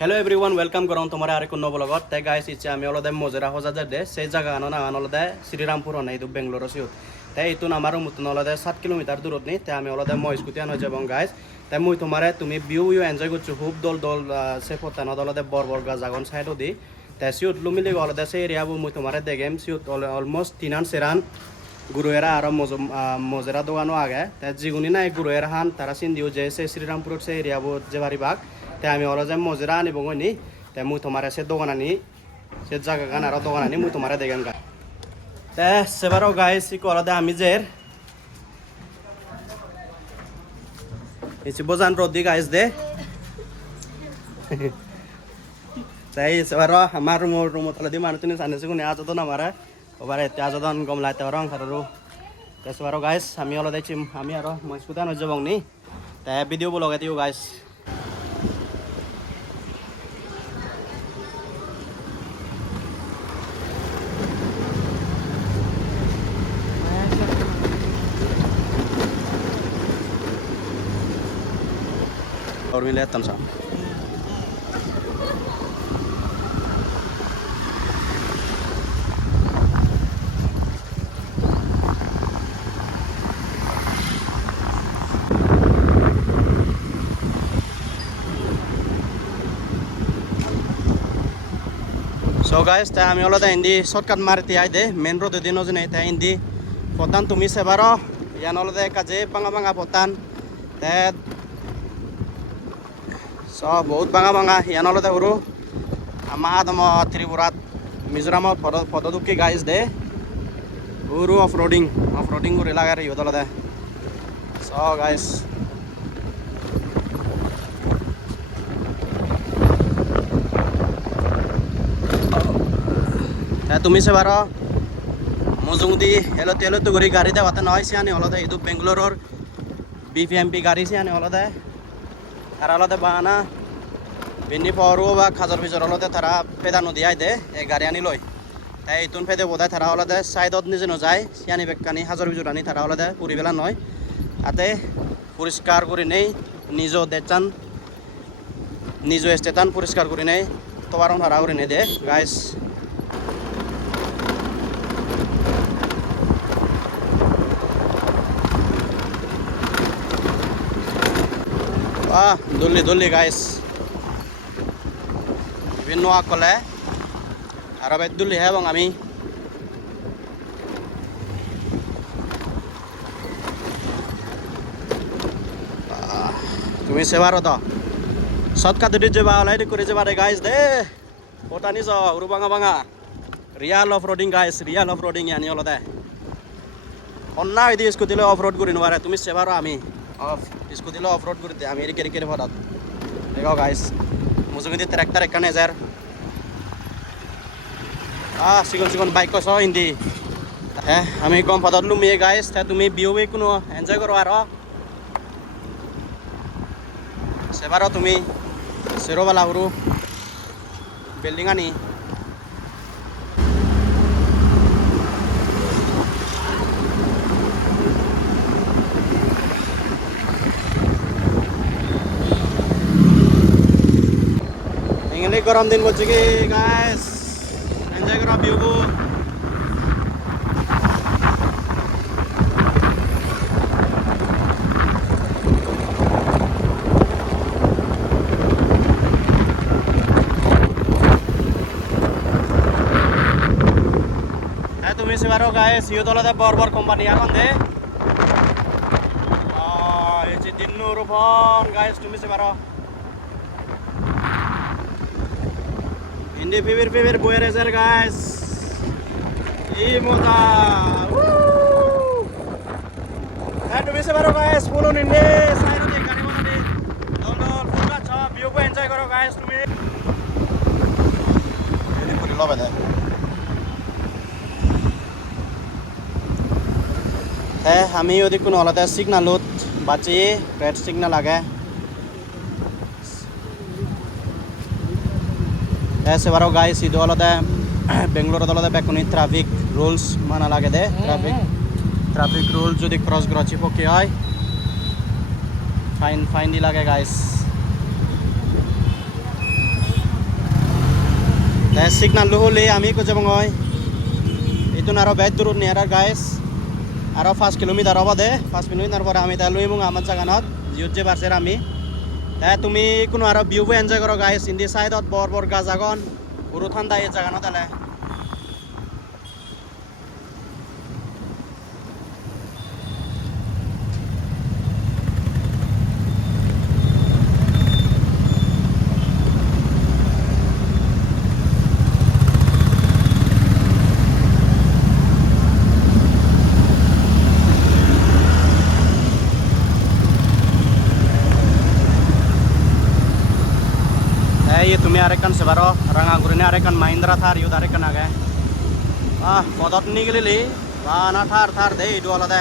Hello everyone, welcome करौं तुम्हारे आरे कुन्नो ब्लॉगत ते गाइस इच्छा आमी অলদে মজেরা হজা দে সেই জায়গা আনো না অলদে শ্রীরামপুর হনে ইদু বেঙ্গলোর সিউত তে ইতুন আমার মুতন অলদে 7 কিলোমিটার দূরত নি তে আমি অলদে মই স্কুটি আনো যাবং গাইস তে মুই তোমারে তুমি ভিউ এনজয় করছো খুব দল দল সে ফতানো অলদে বড় গা জাগন সাইড দি তে সিউত লুমিলি অলদে সে এরিয়া বু মুই তোমারে দেগেম সিউত অলমোস্ট তিনান সেরান গুরুয়েরা আর মজেরা দোকানো আগে তে জিগুনি নাই গুরুয়েরা হান তারা সিন্দিও যে সে শ্রীরামপুর সে এরিয়া বু যে বাড়ি বাগ তে আমি অলদে মজেরা আনিব গনি তে মুই তোমারে সে দোকান আনি সে জায়গা গান আর দোকান আনি মুই তোমারে দেগেম গা তে সেবারও গাইস ই অলদে আমি জের ইসি বজান রদি গাইস দে তাই সেবারও আমার রুম তলে মানুষ তিনি সানছে কোনে আজ তো না মারা ওবারে তে আজ দন গম লাইতে রং খারু তে সেবারও গাইস আমি অলদে চিম আমি আর মই স্কুটান হই যাবং নি তে ভিডিও ব্লগে দিও গাইস और मिले Taunsa So guys, ta ami ola da indi shortcut marti ai de main road dino jene ta indi potan tumi sebaro yan ola da kaje banga banga potan te so বহুত banga banga yan ola da uru ama adamo Tripurat Mizoram photo dukki guys de uru off roading guri lagar yodola da so guys তুমি সেবারো মজুংদি এলো তেলো তো গরি গাড়ি দেওয়াতে নয় সিয়ানি হলদে ইদু বেঙ্গলোরর বিপিএমপি গাড়ি সিয়ানি হলদে আর আলাদা বাহানা বেনি পরও বা খাজর ভিজর হলদে তারা পেদা নদী আই দে এই গাড়ি আনি লয় তাই ইতুন ফেদে বোধায় তারা হলদে সাইডত নিজে নযায় সিয়ানি বেকানি হাজর ভিজর আনি তারা হলদে পুরিবেলা নয় তাতে পরিষ্কার করে নেই নিজ দেচান নিজ স্টেটান পরিষ্কার করে নেই তোমার হারা করে নেই দে গাইস দলি দলি গাইস বিভিন্ন আকলে আর বেদুলি হে এবং আমি তুমি সেবারো তো সৎকা দুটি যাবা ওলাই করে যাবারে গাইস দে ওটা নিজ উরু বাঙা বাঙা real off roading guys real off roading আনি হলো দে অন্যা ইদি স্কুটিলে অফ রোড করি নবারে তুমি সেবারো আমি অফ স্কুটিলে অফ রোড করতে আমি এরিকে এরিকে ভরাত দেখো গাইস মুজুগিদি ট্রাক্টর এখানে যার সিগন সিগন বাইক কস হিন্দি হ্যাঁ আমি কম পদত লুমিয়ে গাইস তা তুমি বিওবে কোনো এনজয় করো আর সেবারও তুমি সেরোবালা উরু বিল্ডিং আনি গরম দিন বলছে কি গাইস এনজয় করা ভিউবু তুমি সেবারও গাইস ইউ দলতে বড় কোম্পানি এখন দে এই যে দিনুর ফোন গাইস তুমি সেবারও Hindi pipir buaya reser guys. Imota. Itu bisa baru guys. Pulun ini saya nanti kali mana nih. Dol full aja. View ko enjoy karo guys tumi. Ini puri loba deh. আমি ওদিক কোনো আলাদা সিগনালত বাঁচিয়ে red signal আগে ऐसे बारो guys इदो अलदा Bangalore अलदा बेकुनी traffic rules माना लागे दे ट्रैफिक रूल जो दी क्रॉस ग्रची पोके आय फाइन दी लागे guys signal lu hole ami ko jabang hoy itu naro bet durut ni ara guys aro 5 kilometer obade 5 kilometer pore ami ta lui mung amar jaganot yut je barser ami ta tumi kuno aro view bo enjoy koro guys indi side ot bor bor gaj agon puro thanda ei jaganot ale ये तुम्हें आरेकन से बारो रंगागुरी आरेकन महिंद्रा थार युद्ध आरेकन आ गए पदत निकली ना थार थार दे इडू वाला दे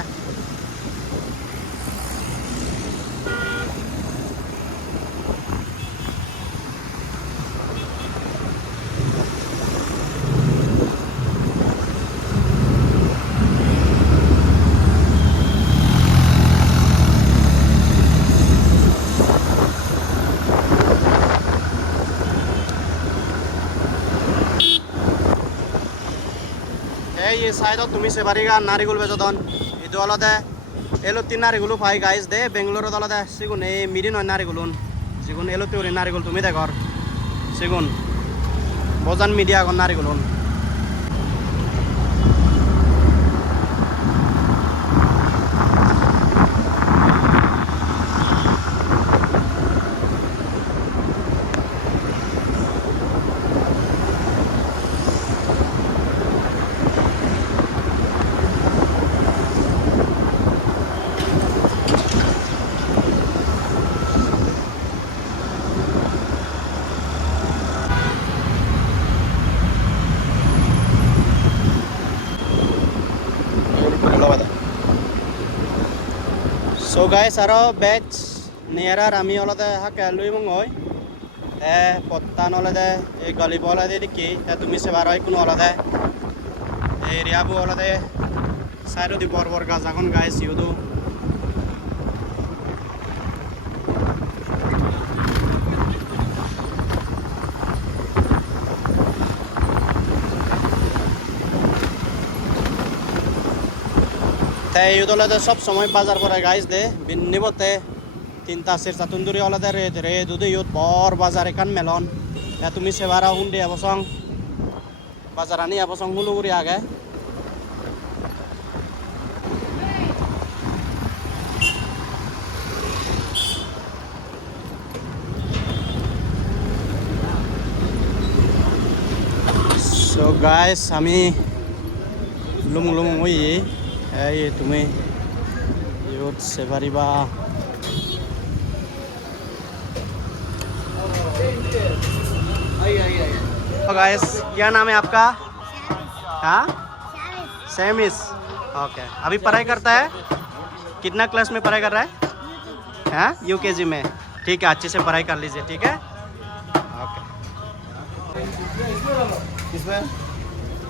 ये साइड तुम्हें से बारी नारिगुल बेचदन इदु अलदे एलो तीन नारिगुल फाई गाइस दे बेंगलोर अलदे सिगुन ए मिडिन नारिगुलुन सिगुन एलो तेरी नारिगुल तुम्हें देखर सिगुन बजान मीडिया गन नारिगुलुन So guys, aro batch nearer ami olode ha kalui mongoy te pottan olode e gali bola de dikki te tumi se barai kun olode area bu olode side di bor bor gaz agon guys yudu युदलते सब समय बाजार पर guys they बिन्निबते तीनटा सेरसा तुंदुरी अलदे रे दुदे युद बर बाजार एकान melon या तुमी सेबारा हुंडे अबसंग बाजारानी अबसंग हुलुगुरी आगे सो गाइस हामी लुमुं लुमुं होई ये तुम्हें यूथ से बारीबा गाइस क्या नाम है आपका हाँ सैमिस ओके अभी पढ़ाई करता है कितना क्लास में पढ़ाई कर रहा है हाँ यूकेजी में ठीक है अच्छे से पढ़ाई कर लीजिए ठीक है ओके किसमें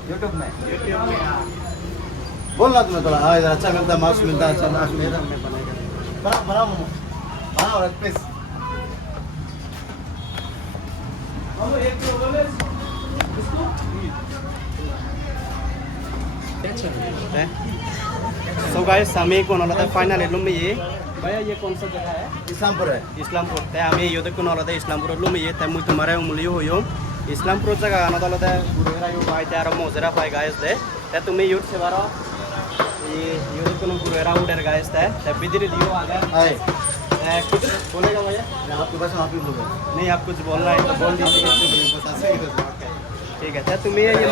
यूट्यूब में बोलना तुम्हें थोड़ा हाँ इधर अच्छा मिलता है मार्क्स मिलता है अच्छा मार्क्स मिलता है बना और एक पीस सो गाइस हमें कौन वाला था फाइनल एलुम में ये भैया ये कौन सा जगह है इस्लामपुर है इस्लामपुर ते हमें ये तो कौन वाला था इस्लामपुर एलुम में ये ते मुझे तुम्हारे उम्मीद हो यो इस्लामपुर जगह आना वाला था गुरुवार यो भाई त्यारो मोजरा पाई गाइस दे ते तुम्हें यूट से बारो ये तो कौन गुरुवार उधर गाइस ते बिजली दियो आ गया हाय कुछ बोलेगा भैया आपके पास आप ही बोलो नहीं आप कुछ बोलना है तो बोल दीजिए ठीक है तो तुम्हें ये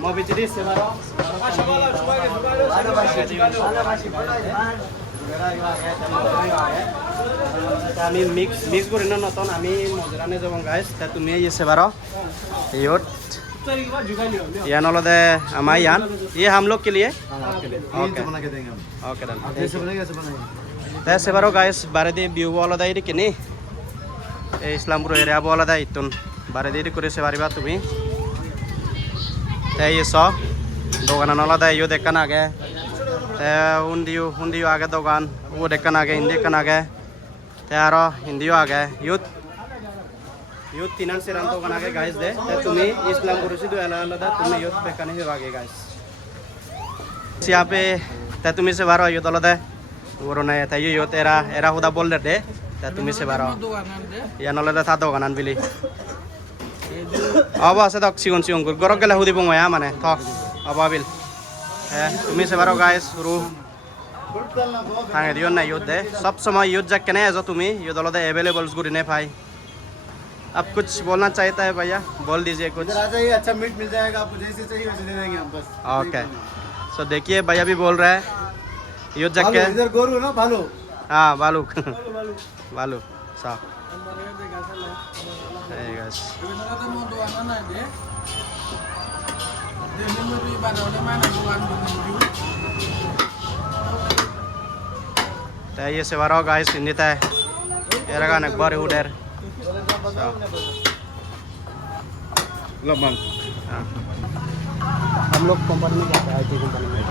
मो बिजली से मारो আমি মিক্স করি না নতুন আমি মজরানে যাব গাইস তা তুমি ये से बारो योर यान वाला हमारे यान ये हम लोग के लिए ओके बना के देंगे हम ओके डन आप जैसे बनेगा ऐसे बनाएंगे ते से बारो गाइस बारे दे व्यू वाला दा इरके नी ए इस्लामपुर एरिया वाला दा इतुन बारे दे करे से बारिबा तुम्ही ते ये सो दोकान वाला दा यो देखन आगे ते हुंदियो आगे दोकान वो देखन आगे हिंदी कन आगे ते आरो हिंदियो आगे युत Yut tinan siranto kanake guys de. Te tumi Islam kurusi tu ala ala da tumi yut bekane he wage guys. Siapa te tumi se baro yut ala da. Urona te yut era huda bolder de. Te tumi se baro. Ya nala da tado kanan bili. Aba ase dak sigon gur gorok gela hudi pongo ya mane thok aba bil. Tumi se baro guys ru. Thang edion na yut de. Sab samay yut jak kene ajo tumi yut ala da available guri ne bhai. अब कुछ बोलना चाहता है भैया बोल दीजिए कुछ इधर आ जाइए अच्छा मीट मिल जाएगा आपको जैसे चाहिए वैसे दे देंगे हम बस ओके सो देखिए भैया भी बोल रहा है यो जग के इधर गोरू ना भालू हाँ बालू बालू साफ ये से बारो गाइस इंदिता है एरगा नकबर उडर लमन हम लोग कंपनी में जाते हैं आईटी कंपनी में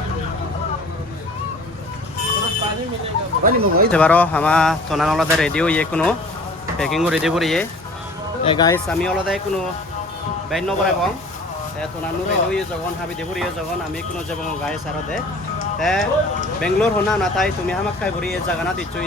पानी मंगवाई ते बारो हमा थोना नलदे रेडियो ये कुनो पैकिंग रेडी करी ये गाइस आमी अलदे कुनो बैन नबरे बं ते थोना नु रेडियो ये जगन हाबि देबुरी ये जगन आमी कुनो जबं गाइस आरो दे ते बेंगलोर होना नाथाय तुमी हामाक काय बुरी ये जगना दिचो